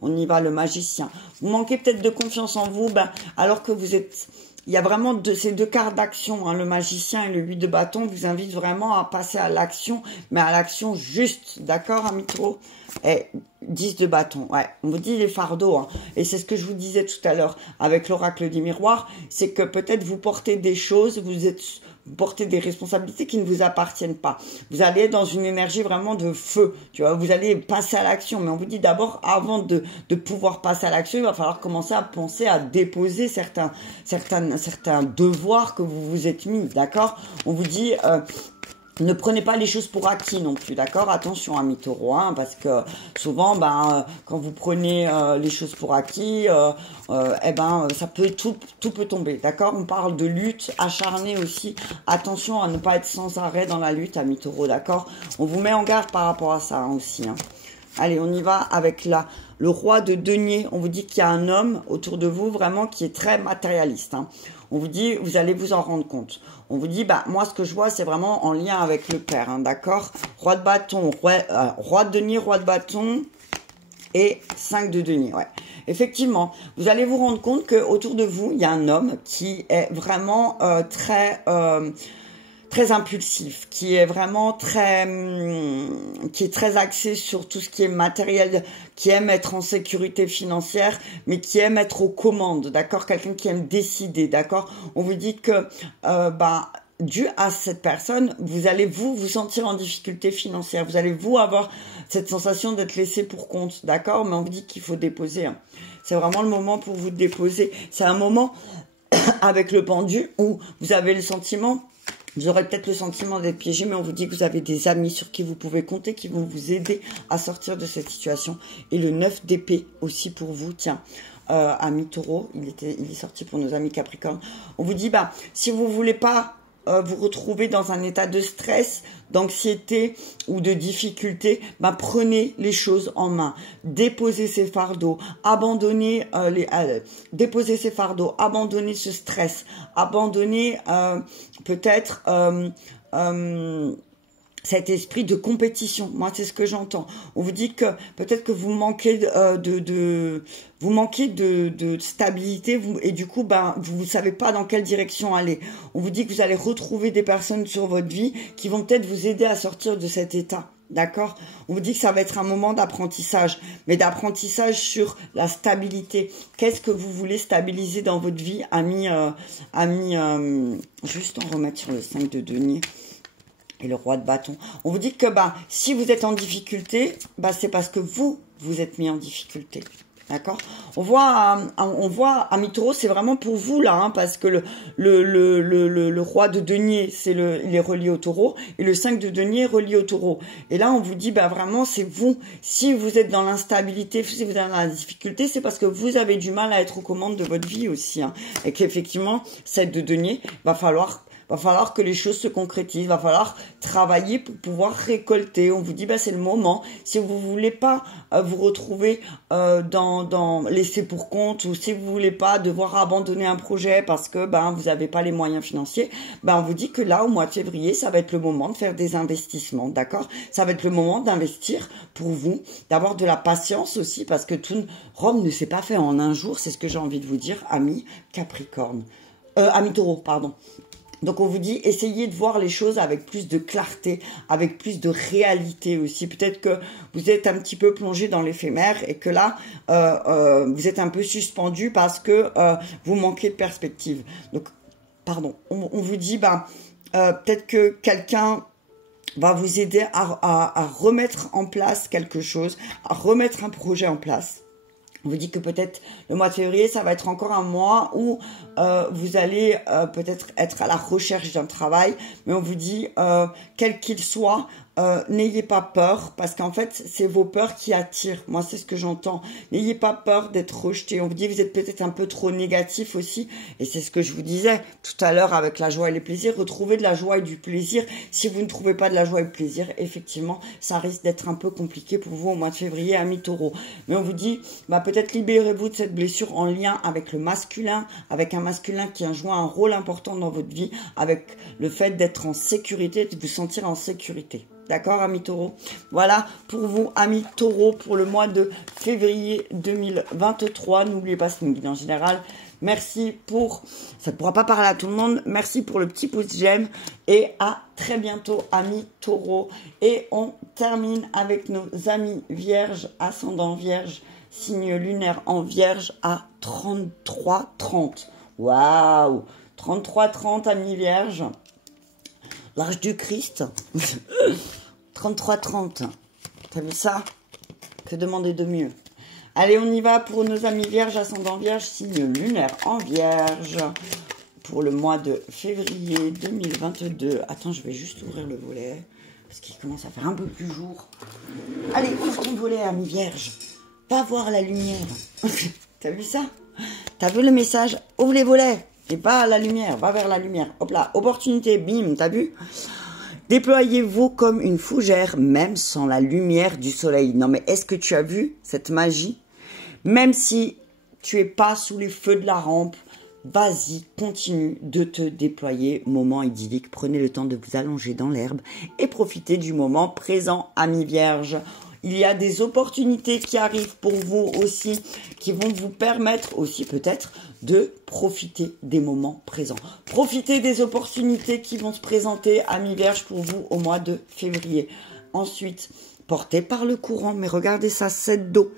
On y va, le magicien. Vous manquez peut-être de confiance en vous, alors que vous êtes... Il y a vraiment ces deux cartes d'action, hein, le magicien et le 8 de bâton, vous invite vraiment à passer à l'action, mais à l'action juste, d'accord, amis taureaux? Et 10 de bâton, ouais, on vous dit les fardeaux, hein, et c'est ce que je vous disais tout à l'heure avec l'oracle du miroir, c'est que peut-être vous portez des choses, vous portez des responsabilités qui ne vous appartiennent pas. Vous allez être dans une énergie vraiment de feu, tu vois, vous allez passer à l'action, mais on vous dit d'abord, avant de pouvoir passer à l'action, il va falloir commencer à penser à déposer certains devoirs que vous vous êtes mis, d'accord? On vous dit... ne prenez pas les choses pour acquis non plus, d'accord? Attention, amis taureaux, hein, parce que souvent, quand vous prenez les choses pour acquis, ça peut tout peut tomber, d'accord? On parle de lutte acharnée aussi. Attention à ne pas être sans arrêt dans la lutte, amis taureaux, d'accord? On vous met en garde par rapport à ça hein, aussi. Hein. Allez, on y va avec le roi de denier. On vous dit qu'il y a un homme autour de vous vraiment qui est très matérialiste. Hein. On vous dit, vous allez vous en rendre compte. On vous dit, moi, ce que je vois, c'est vraiment en lien avec le père, hein, d'accord? Roi de bâton, roi de denier, roi de bâton et 5 de denier, ouais. effectivement, vous allez vous rendre compte qu'autour de vous, il y a un homme qui est vraiment très impulsif, qui est vraiment qui est très axé sur tout ce qui est matériel, qui aime être en sécurité financière, mais qui aime être aux commandes, d'accord? Quelqu'un qui aime décider, d'accord? On vous dit que, dû à cette personne, vous allez vous sentir en difficulté financière, vous allez avoir cette sensation d'être laissé pour compte, d'accord? Mais on vous dit qu'il faut déposer, hein. C'est vraiment le moment pour vous de déposer. C'est un moment avec le pendu où vous avez le sentiment. Vous aurez peut-être le sentiment d'être piégé, mais on vous dit que vous avez des amis sur qui vous pouvez compter, qui vont vous aider à sortir de cette situation. Et le 9 d'épée aussi pour vous, tiens, ami taureau, il est sorti pour nos amis capricornes. On vous dit, si vous voulez pas vous retrouver dans un état de stress, d'anxiété ou de difficulté, prenez les choses en main. Déposez ces fardeaux, abandonnez déposez ces fardeaux, abandonnez ce stress, abandonnez peut-être cet esprit de compétition. Moi, c'est ce que j'entends. On vous dit que peut-être que vous manquez de stabilité et du coup, vous ne savez pas dans quelle direction aller. On vous dit que vous allez retrouver des personnes sur votre vie qui vont peut-être vous aider à sortir de cet état. D'accord? On vous dit que ça va être un moment d'apprentissage, mais d'apprentissage sur la stabilité. Qu'est-ce que vous voulez stabiliser dans votre vie, juste en remettre sur le 5 de denier. Et le roi de bâton. On vous dit que si vous êtes en difficulté, c'est parce que vous êtes mis en difficulté. D'accord? On voit ami taureau, c'est vraiment pour vous là, hein, parce que le roi de denier, il est relié au taureau, et le 5 de denier est relié au taureau. Et là, on vous dit, vraiment, c'est vous. Si vous êtes dans l'instabilité, si vous êtes dans la difficulté, c'est parce que vous avez du mal à être aux commandes de votre vie aussi, hein. Et qu'effectivement, 7 de denier, va falloir que les choses se concrétisent, va falloir travailler pour pouvoir récolter. On vous dit, c'est le moment. Si vous voulez pas vous retrouver dans laisser pour compte, ou si vous voulez pas devoir abandonner un projet parce que vous n'avez pas les moyens financiers, on vous dit que là, au mois de février, ça va être le moment de faire des investissements, d'accord? Ça va être le moment d'investir pour vous, d'avoir de la patience aussi, parce que Rome ne s'est pas fait en un jour, c'est ce que j'ai envie de vous dire, ami Capricorne. Ami Taureau, pardon. Donc on vous dit, essayez de voir les choses avec plus de clarté, avec plus de réalité aussi. Peut-être que vous êtes un petit peu plongé dans l'éphémère et que là, vous êtes un peu suspendu parce que vous manquez de perspective. Donc, pardon, on vous dit, peut-être que quelqu'un va vous aider à remettre en place quelque chose, à remettre un projet en place. On vous dit que peut-être le mois de février, ça va être encore un mois où vous allez peut-être être à la recherche d'un travail, mais on vous dit, quel qu'il soit, n'ayez pas peur, parce qu'en fait, c'est vos peurs qui attirent. Moi, c'est ce que j'entends. N'ayez pas peur d'être rejeté. On vous dit, vous êtes peut-être un peu trop négatif aussi, et c'est ce que je vous disais tout à l'heure avec la joie et les plaisirs. Retrouvez de la joie et du plaisir. Si vous ne trouvez pas de la joie et du plaisir, effectivement, ça risque d'être un peu compliqué pour vous au mois de février, ami taureau. Mais on vous dit, peut-être libérez-vous de cette blessure en lien avec le masculin, avec un masculin qui a joué un rôle important dans votre vie, avec le fait d'être en sécurité, de vous sentir en sécurité. D'accord, ami taureau? Voilà pour vous, ami taureau, pour le mois de février 2023. N'oubliez pas, c'est une guide en général. Merci pour... Ça ne pourra pas parler à tout le monde. Merci pour le petit pouce j'aime. Et à très bientôt, ami taureau. Et on termine avec nos amis vierges, ascendant vierge, signe lunaire en vierge à 33-30. Waouh! 33-30, amis vierges. L'âge du Christ. 33-30. T'as vu ça? Que demander de mieux? Allez, on y va pour nos amis vierges, ascendant vierge, signe lunaire en vierge. Pour le mois de février 2022. Attends, je vais juste ouvrir le volet. Parce qu'il commence à faire un peu plus jour. Allez, ouvre ton volet, ami vierge. Va voir la lumière. T'as vu ça? T'as vu le message? Ouvre les volets. Et va à la lumière, va vers la lumière. Hop là, opportunité, bim, t'as vu? Déployez-vous comme une fougère, même sans la lumière du soleil. Non mais est-ce que tu as vu cette magie? Même si tu es pas sous les feux de la rampe, vas-y, continue de te déployer. Moment idyllique, prenez le temps de vous allonger dans l'herbe et profitez du moment présent, amis vierges. il y a des opportunités qui arrivent pour vous aussi, qui vont vous permettre aussi peut-être de profiter des moments présents. Profitez des opportunités qui vont se présenter, amis Vierge, pour vous au mois de février. Ensuite, porté par le courant, mais regardez ça, 7 d'eau.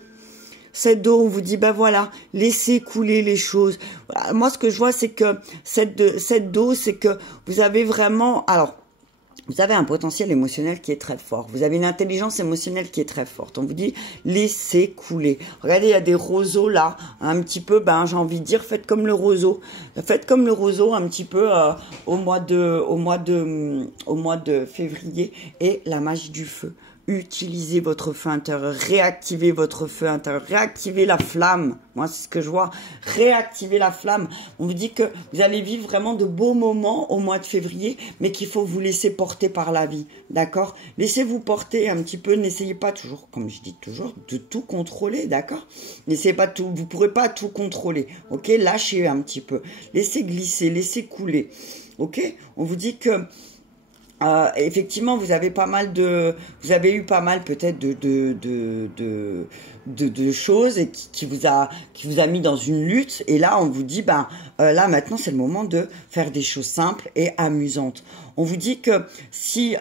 7 d'eau, on vous dit, ben voilà, laissez couler les choses. Voilà. Moi, ce que je vois, c'est que 7 d'eau, c'est que vous avez vraiment... Alors, vous avez un potentiel émotionnel qui est très fort. Vous avez une intelligence émotionnelle qui est très forte. On vous dit, laissez couler. Regardez, il y a des roseaux là, un petit peu, ben j'ai envie de dire, faites comme le roseau. Faites comme le roseau un petit peu au mois de février. Et la magie du feu. Utilisez votre feu intérieur, réactivez votre feu intérieur, réactivez la flamme. Moi, c'est ce que je vois. Réactivez la flamme. On vous dit que vous allez vivre vraiment de beaux moments au mois de février, mais qu'il faut vous laisser porter par la vie. D'accord? Laissez-vous porter un petit peu. N'essayez pas toujours, comme je dis toujours, de tout contrôler. D'accord? N'essayez pas tout. Vous ne pourrez pas tout contrôler. Ok? Lâchez un petit peu. Laissez glisser, laissez couler. Ok? On vous dit que effectivement, vous avez eu pas mal peut-être de choses et qui vous a mis dans une lutte. Et là, on vous dit, là maintenant, c'est le moment de faire des choses simples et amusantes. On vous dit que si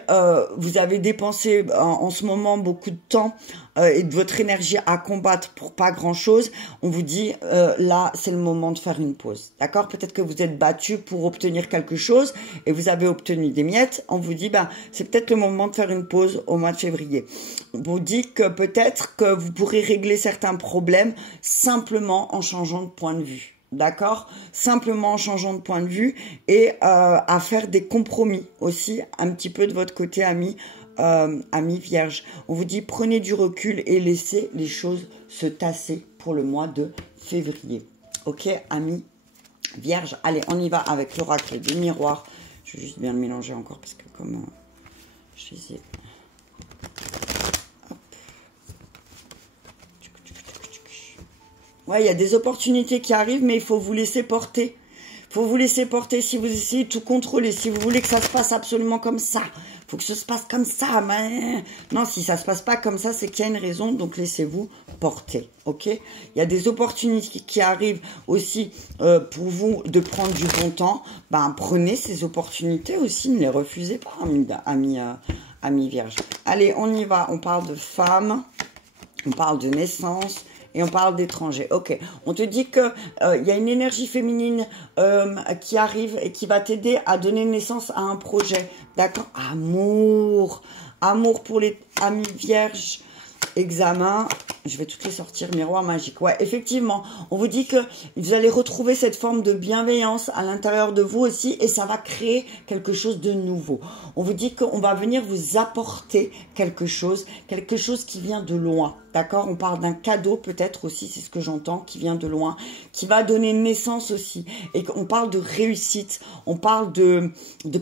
vous avez dépensé en ce moment beaucoup de temps et de votre énergie à combattre pour pas grand-chose, on vous dit là, c'est le moment de faire une pause. D'accord? Peut-être que vous êtes battu pour obtenir quelque chose et vous avez obtenu des miettes. On vous dit, c'est peut-être le moment de faire une pause au mois de février. On vous dit que peut-être que vous pourrez régler certains problèmes simplement en changeant de point de vue. D'accord? Simplement en changeant de point de vue et à faire des compromis aussi un petit peu de votre côté, amis Vierge. On vous dit prenez du recul et laissez les choses se tasser pour le mois de février. Ok, amis Vierge? Allez, on y va avec l'oracle du miroir. Je vais juste bien le mélanger encore parce que comme je les ai... Ouais, il y a des opportunités qui arrivent, mais il faut vous laisser porter. Il faut vous laisser porter. Si vous essayez de tout contrôler, si vous voulez que ça se passe absolument comme ça, il faut que ça se passe comme ça. Mais... non, si ça se passe pas comme ça, c'est qu'il y a une raison, donc laissez-vous porter. Ok? Il y a des opportunités qui arrivent aussi pour vous de prendre du bon temps. Prenez ces opportunités aussi, ne les refusez pas, amis Vierge. Allez, on y va. On parle de femmes, on parle de naissance. Et on parle d'étrangers. Ok, on te dit que y a une énergie féminine qui arrive et qui va t'aider à donner naissance à un projet. D'accord? Amour. Amour pour les amis vierges. Examen. Je vais toutes les sortir. Miroir magique. Ouais, effectivement. On vous dit que vous allez retrouver cette forme de bienveillance à l'intérieur de vous aussi. Et ça va créer quelque chose de nouveau. On vous dit qu'on va venir vous apporter quelque chose qui vient de loin. D'accord? On parle d'un cadeau peut-être aussi, c'est ce que j'entends, qui vient de loin, qui va donner naissance aussi. Et on parle de réussite, on parle de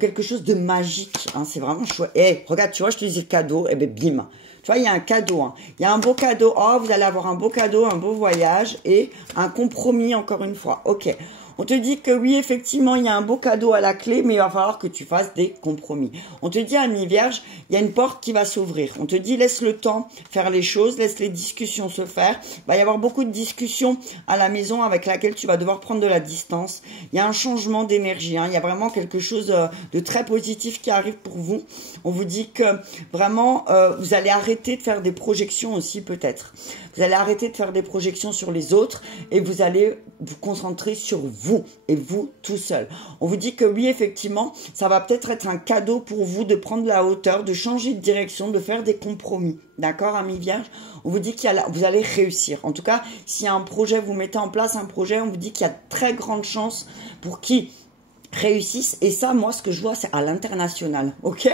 quelque chose de magique. Hein, c'est vraiment chouette. Eh, regarde, tu vois, je te disais cadeau, eh ben bim. Tu vois, il y a un cadeau. Hein. Il y a un beau cadeau. Oh, vous allez avoir un beau cadeau, un beau voyage et un compromis encore une fois. Ok. On te dit que oui, effectivement, il y a un beau cadeau à la clé, mais il va falloir que tu fasses des compromis. On te dit, ami Vierge, il y a une porte qui va s'ouvrir. On te dit, laisse le temps faire les choses, laisse les discussions se faire. Il va y avoir beaucoup de discussions à la maison avec laquelle tu vas devoir prendre de la distance. Il y a un changement d'énergie. Hein. Il y a vraiment quelque chose de très positif qui arrive pour vous. On vous dit que vraiment, vous allez arrêter de faire des projections aussi peut-être. Vous allez arrêter de faire des projections sur les autres et vous allez vous concentrer sur vous et vous tout seul. On vous dit que oui, effectivement, ça va peut-être être un cadeau pour vous de prendre la hauteur, de changer de direction, de faire des compromis. D'accord, amis vierges? On vous dit que vous allez réussir. En tout cas, s'il y a un projet, vous mettez en place un projet, on vous dit qu'il y a de très grandes chances pour qui réussissent. Et ça, moi, ce que je vois, c'est à l'international. Ok?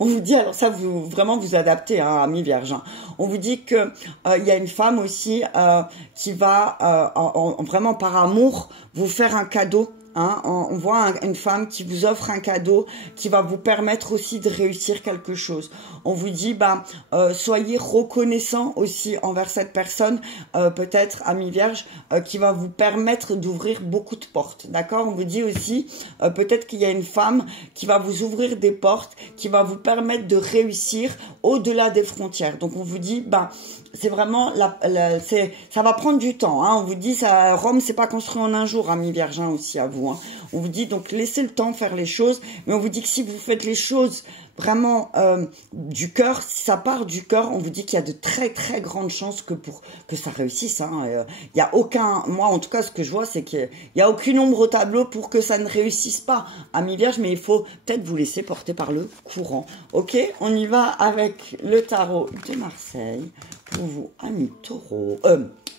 On vous dit, alors ça, vous vraiment vous adaptez, hein, amis vierges. Hein. On vous dit que y a une femme aussi qui va vraiment par amour vous faire un cadeau Hein, on voit une femme qui vous offre un cadeau qui va vous permettre aussi de réussir quelque chose. On vous dit, soyez reconnaissant aussi envers cette personne, peut-être amie vierge, qui va vous permettre d'ouvrir beaucoup de portes. D'accord? On vous dit aussi, peut-être qu'il y a une femme qui va vous ouvrir des portes, qui va vous permettre de réussir au-delà des frontières. Donc on vous dit, c'est vraiment ça va prendre du temps. Hein. On vous dit Rome, c'est pas construit en un jour, amis vierges aussi à vous. Hein. On vous dit donc laissez le temps faire les choses, mais on vous dit que si vous faites les choses vraiment du cœur, si ça part du cœur, on vous dit qu'il y a de très très grandes chances que ça réussisse. Hein. Il y a aucun, moi en tout cas ce que je vois, c'est qu'il y a aucune ombre au tableau pour que ça ne réussisse pas, amis vierges, mais il faut peut-être vous laisser porter par le courant. Ok, on y va avec le tarot de Marseille. Pour vous, amis taureaux,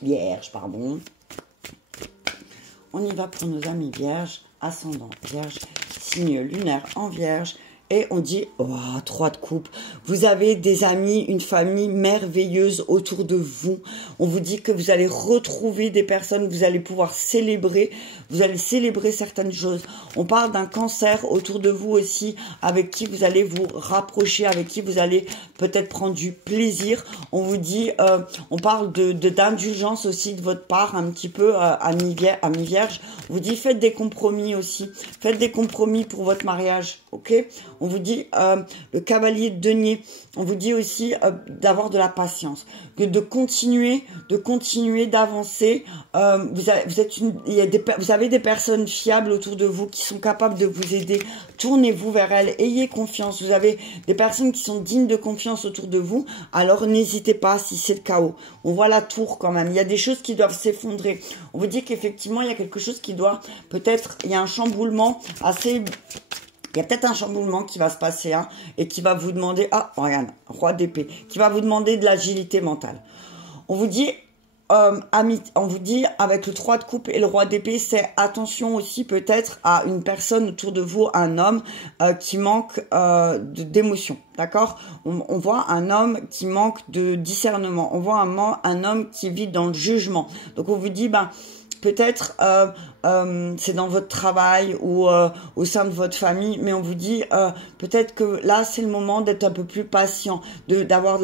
vierge, pardon. On y va pour nos amis vierges, ascendant vierge, signe lunaire en vierge. Et on dit, 3 de coupe, vous avez des amis, une famille merveilleuse autour de vous. On vous dit que vous allez retrouver des personnes, vous allez pouvoir célébrer, vous allez célébrer certaines choses. On parle d'un cancer autour de vous aussi, avec qui vous allez vous rapprocher, avec qui vous allez peut-être prendre du plaisir. On vous dit, on parle d'indulgence aussi de votre part, un petit peu, amis vierges. On vous dit, faites des compromis aussi, faites des compromis pour votre mariage, ok? On vous dit le cavalier de denier. On vous dit aussi d'avoir de la patience, de continuer d'avancer. Vous avez des personnes fiables autour de vous qui sont capables de vous aider. Tournez-vous vers elles, ayez confiance. Vous avez des personnes qui sont dignes de confiance autour de vous. Alors n'hésitez pas si c'est le chaos. On voit la tour quand même. Il y a des choses qui doivent s'effondrer. On vous dit qu'effectivement il y a quelque chose qui doit peut-être, il y a un chamboulement assez. Il y a peut-être un chamboulement qui va se passer, hein, et qui va vous demander, regarde, roi d'épée, qui va vous demander de l'agilité mentale. On vous dit, on vous dit avec le 3 de coupe et le roi d'épée, c'est attention aussi peut-être à une personne autour de vous, un homme qui manque d'émotion, d'accord? On voit un homme qui manque de discernement, on voit un homme qui vit dans le jugement. Donc on vous dit, peut-être c'est dans votre travail ou au sein de votre famille, mais on vous dit peut-être que là c'est le moment d'être un peu plus patient, d'avoir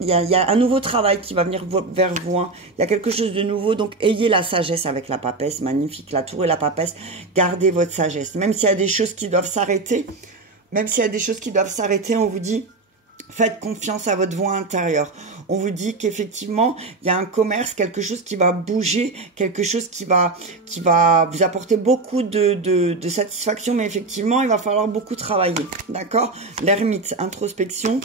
il y a un nouveau travail qui va venir vers vous, hein. Il y a quelque chose de nouveau, donc ayez la sagesse avec la papesse, magnifique, la tour et la papesse, gardez votre sagesse, même s'il y a des choses qui doivent s'arrêter, on vous dit faites confiance à votre voix intérieure. On vous dit qu'effectivement, il y a un commerce, quelque chose qui va bouger, quelque chose qui va vous apporter beaucoup de satisfaction, mais effectivement, il va falloir beaucoup travailler. D'accord? L'ermite, introspection,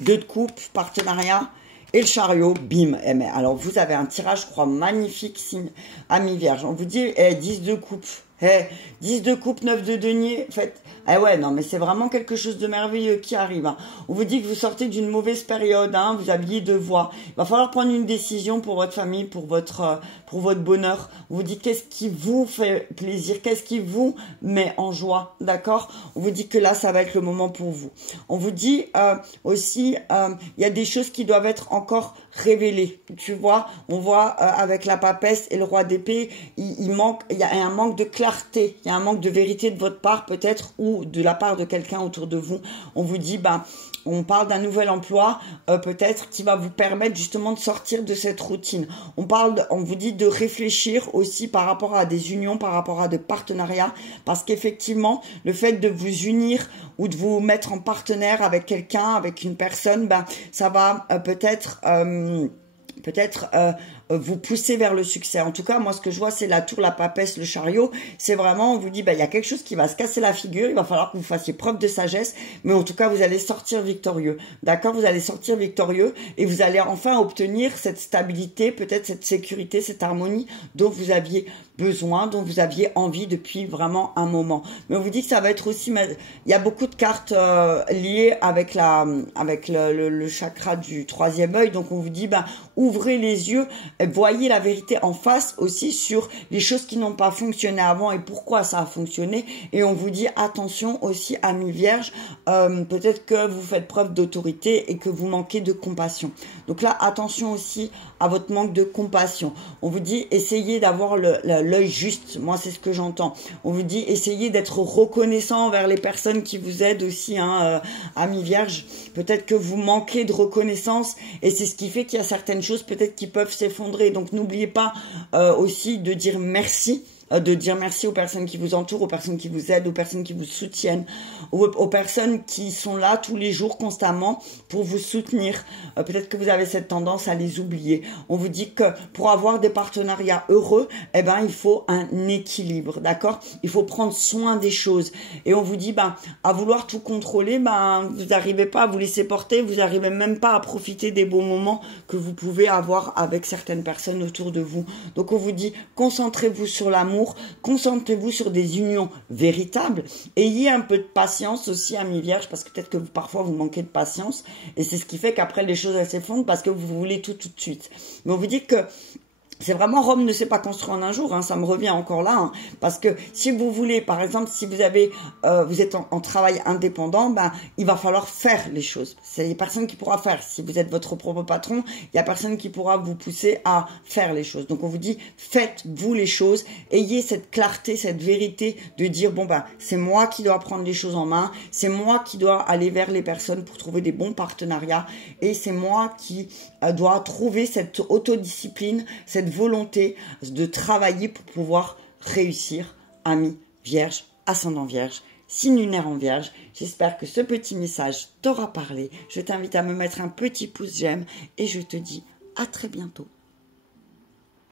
2 de coupe, partenariat. Et le chariot, bim. Alors, vous avez un tirage, je crois, magnifique, signe ami vierge. On vous dit 10 de coupe. 10 de coupe, 9 de denier, faites. Ouais, non, mais c'est vraiment quelque chose de merveilleux qui arrive. Hein. On vous dit que vous sortez d'une mauvaise période, hein, vous aviez 2 voix. Il va falloir prendre une décision pour votre famille, pour votre bonheur. On vous dit qu'est-ce qui vous fait plaisir, qu'est-ce qui vous met en joie, d'accord? On vous dit que là, ça va être le moment pour vous. On vous dit aussi, il y a des choses qui doivent être encore révélées. Tu vois, on voit avec la papesse et le roi d'épée, il y a un manque de clarté, il y a un manque de vérité de votre part peut-être, ou de la part de quelqu'un autour de vous. On vous dit, on parle d'un nouvel emploi, peut-être, qui va vous permettre justement de sortir de cette routine. On vous dit de réfléchir aussi par rapport à des unions, par rapport à des partenariats, parce qu'effectivement, le fait de vous unir ou de vous mettre en partenaire avec quelqu'un, avec une personne, ça va peut-être vous pousser vers le succès. En tout cas, moi, ce que je vois, c'est la tour, la papesse, le chariot. C'est vraiment, on vous dit, il y a quelque chose qui va se casser la figure. Il va falloir que vous fassiez preuve de sagesse. Mais en tout cas, vous allez sortir victorieux. D'accord? Vous allez sortir victorieux et vous allez enfin obtenir cette stabilité, peut-être cette sécurité, cette harmonie dont vous aviez besoin, dont vous aviez envie depuis vraiment un moment. Mais on vous dit que ça va être aussi, il y a beaucoup de cartes liées avec le chakra du 3e œil. Donc, on vous dit, ouvrez les yeux voyez la vérité en face aussi sur les choses qui n'ont pas fonctionné avant et pourquoi ça a fonctionné. Et on vous dit attention aussi, amis vierges, peut-être que vous faites preuve d'autorité et que vous manquez de compassion. Donc là, attention aussi à votre manque de compassion. On vous dit essayez d'avoir l'œil juste. Moi, c'est ce que j'entends. On vous dit essayez d'être reconnaissant envers les personnes qui vous aident aussi, hein, amis vierges. Peut-être que vous manquez de reconnaissance et c'est ce qui fait qu'il y a certaines choses peut-être qui peuvent s'effondrer. Donc n'oubliez pas aussi de dire merci. De dire merci aux personnes qui vous entourent, aux personnes qui vous aident, aux personnes qui vous soutiennent, aux personnes qui sont là tous les jours constamment pour vous soutenir. Peut-être que vous avez cette tendance à les oublier. On vous dit que pour avoir des partenariats heureux, eh ben, il faut un équilibre, d'accord? Il faut prendre soin des choses. Et on vous dit, à vouloir tout contrôler, vous n'arrivez pas à vous laisser porter, vous n'arrivez même pas à profiter des bons moments que vous pouvez avoir avec certaines personnes autour de vous. Donc on vous dit, concentrez-vous sur l'amour, concentrez-vous sur des unions véritables, ayez un peu de patience aussi, amis vierges, parce que peut-être que parfois vous manquez de patience, et c'est ce qui fait qu'après les choses elles s'effondrent parce que vous voulez tout de suite. Mais on vous dit que c'est vraiment Rome ne s'est pas construit en un jour, hein, ça me revient encore là, hein, parce que si vous voulez, par exemple, si vous avez, vous êtes en travail indépendant, il va falloir faire les choses. C'est les personnes qui pourra faire. Si vous êtes votre propre patron, il y a personne qui pourra vous pousser à faire les choses. Donc on vous dit, faites-vous les choses, ayez cette clarté, cette vérité de dire c'est moi qui dois prendre les choses en main, c'est moi qui dois aller vers les personnes pour trouver des bons partenariats, et c'est moi qui dois trouver cette autodiscipline, cette volonté de travailler pour pouvoir réussir, amis vierge, ascendant vierge, signe lunaire en vierge. J'espère que ce petit message t'aura parlé. Je t'invite à me mettre un petit pouce j'aime et je te dis à très bientôt.